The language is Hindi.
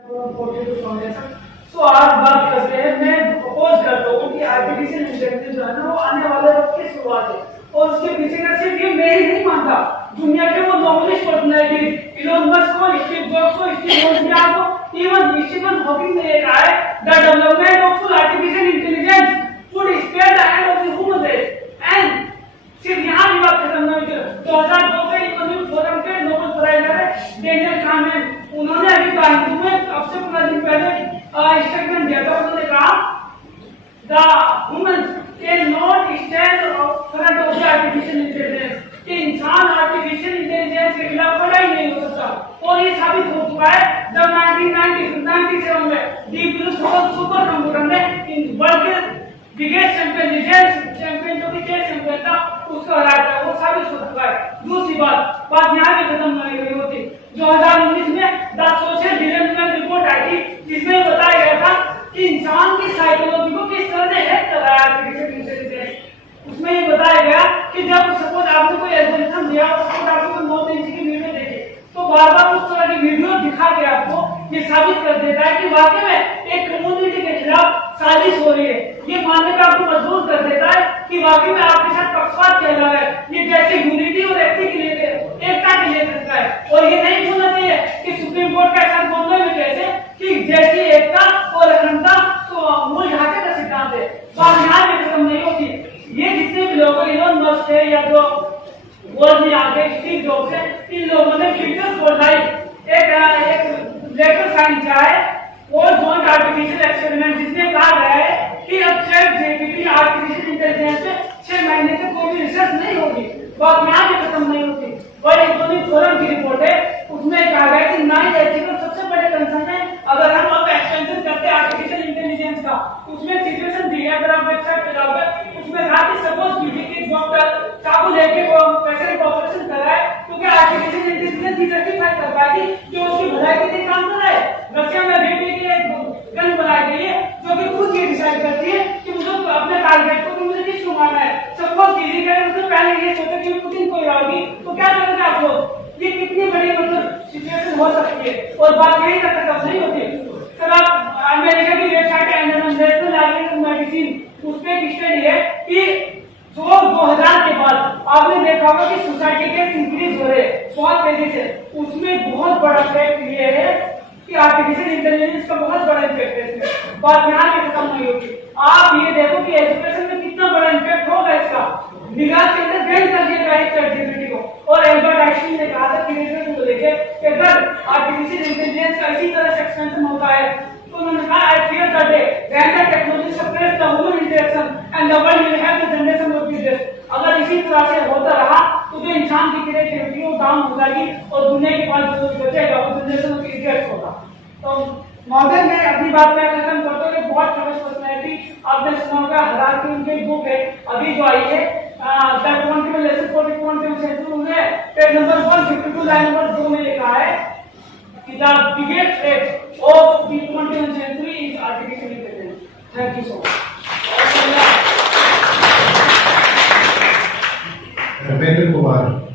तो आज बात करते हैं, मैं प्रपोज करता हूँ कि आर्टिफिशियल इंटेलिजेंस जो है ना वो आने वाले वक्त की शुरुआत है और उसके पीछे का सिर्फ ये मैं ही नहीं मानता, दुनिया के वो नोबेलिस्ट पर्सनैलिटीज इलोन मस्क को, स्टीव जॉब्स को, स्टीव वोजनियाक को, इवन स्टीफन हॉकिंग ने कहा है the development of full artificial intelligence would spare the end of the human race. And सिर्फ यहाँ भी बात खत्म नहीं हुई। 2002 से इकोनॉमिक फोरम के नोबेल प्राइज डेनियल काहनेमान, उन्होंने अभी बैंकिंग में अब से 15 दिन पहले स्टेटमेंट दिया था। उन्होंने कहा the humans can not stand front of the artificial intelligence, कि इंसान आर्टिफिशियल इंटेलिजेंस के खिलाफ खड़ा ही नहीं हो सकता। और ये साबित हो चुका है जब 1997 में डीप ब्लू सुपर कंप्यूटर ने वर्ल्ड के बिगेस्ट चैंपियन जो कि चेस चैंपियन था उसको हराया था, वो साबित हो चुका है। दूसरी बात यहाँ पे खत्म नहीं हुई होती। 2019 में द सोशल डिलेमा रिपोर्ट आई थी जिसमें बताया गया था कि इंसान की साइकोलॉजी को किस तरह से हैक कर रहा है आर्टिफिशियल इंटेलिजेंस। उसमें ये बताया गया कि जब सपोज आपने कोई एल्गोरिथम दिया और सपोज आपने कोई 9 इंच की वीडियो देखी तो बार बार उस तरह की वीडियो दिखा के आपको ये साबित कर देता है कि वाकई में एक कम्युनिटी के खिलाफ साजिश हो रही है। ये मानने पर आपको मजबूर कर देता है कि वाकई में आपके साथ पक्षपात किया जा रहा है। ये जैसे यूनिटी और एकता के लिए करता है। और ये नहीं भूलना चाहिए कि सुप्रीम कोर्ट का ऐसा मामले में कैसे कि जैसी एकता और अखंडता तो मूल ढांचे का सिद्धांत है। बात यहाँ पे खत्म नहीं होती। ये जितने भी लोग इलोन मस्क है या जो वर्ल्ड में आगे स्टीव जॉब्स है, इन लोगों ने फ्यूचर फॉर लाइफ एक लेटर साइन किया है और जॉइंट आर्टिफिशियल एक्सपेरिमेंट जिसमें कहा गया है कि अब चैटजीपीटी आर्टिफिशियल इंटेलिजेंस पे 6 महीने तक कोई भी रिसर्च नहीं होगी। बात यहाँ पे खत्म नहीं होती। वर्ल्ड इकोनॉमिक फोरम की रिपोर्ट है, उसमें कहा गया कि नाइन एथिकल सबसे बड़े कंसर्न है अगर हम अब एक्सपेंशन करते हैं आर्टिफिशियल इंटेलिजेंस का। उसमें सिचुएशन दी है, अगर आप वेबसाइट पे जाओगे उसमें कहा कि सपोज कीजिए कि डॉक्टर चाकू लेके वो पेशेंट का ऑपरेशन कर रहा है क्योंकि आर्टिफिशियल इंटेलिजेंस ही सर्टिफाई कर पाएगी जो उसकी भलाई के लिए काम कर रहा है। रशिया में भी गन बनाई गई है जो कि खुद ये डिसाइड करती है कि मुझे अपने टारगेट को मुझे किसको मारना है। सपोज कीजिए कि उससे पहले ये सोचा कि पुतिन को होगी तो क्या करोगे आप लोग। ये कितनी बड़ी मतलब सिचुएशन हो सकती है और बात यही तक खत्म नहीं होती। सर आप अमेरिका की वेबसाइट है नेशनल एग्रीकल्चर मेडिसिन, उस पे एक स्टडी है कि 2000 के बाद आपने देखा होगा कि सोसाइटी के इंक्रीज हो रहे बहुत तेजी से। उसमें बहुत बड़ा फैक्ट ये है कि आर्टिफिशियल इंटेलिजेंस का बहुत बड़ा इम्पैक्ट है इसमें। बात यहाँ पे खत्म नहीं होगी। आप ये देखो कि एजुकेशन में कितना बड़ा इम्पैक्ट होगा इसका। निगाह के अंदर बैन कर दिया गया चैटजीपीटी को। और एल्बर्ट आइंस्टाइन ने कहा था क्रिएटिविटी को लेके कि अगर आर्टिफिशियल इंटेलिजेंस का इसी तरह से एक्सपेंशन होता है तो उन्होंने कहा I fear the day when the technology suppress the human interaction and the world will have the generation of users. अगर इसी तरह से होता रहा तो जो इंसान की क्रिएटिविटी वो डाउन हो जाएगी और दुनिया के पास जो बचेगा वो जनरेशन ऑफ इडियट्स होगा। तो मॉडर्न में अपनी बात में खत्म करते हुए बहुत फेमस पर्सनैलिटी आपने सुना होगा, हरारकी उनकी बुक है अभी जो आई है the quantum lesson for the quantum century में पेज नंबर 152 लाइन नंबर 2 में लिखा है कि the biggest threat of the quantum century is artificial intelligence. Thank you so much. Ravindra Kumar.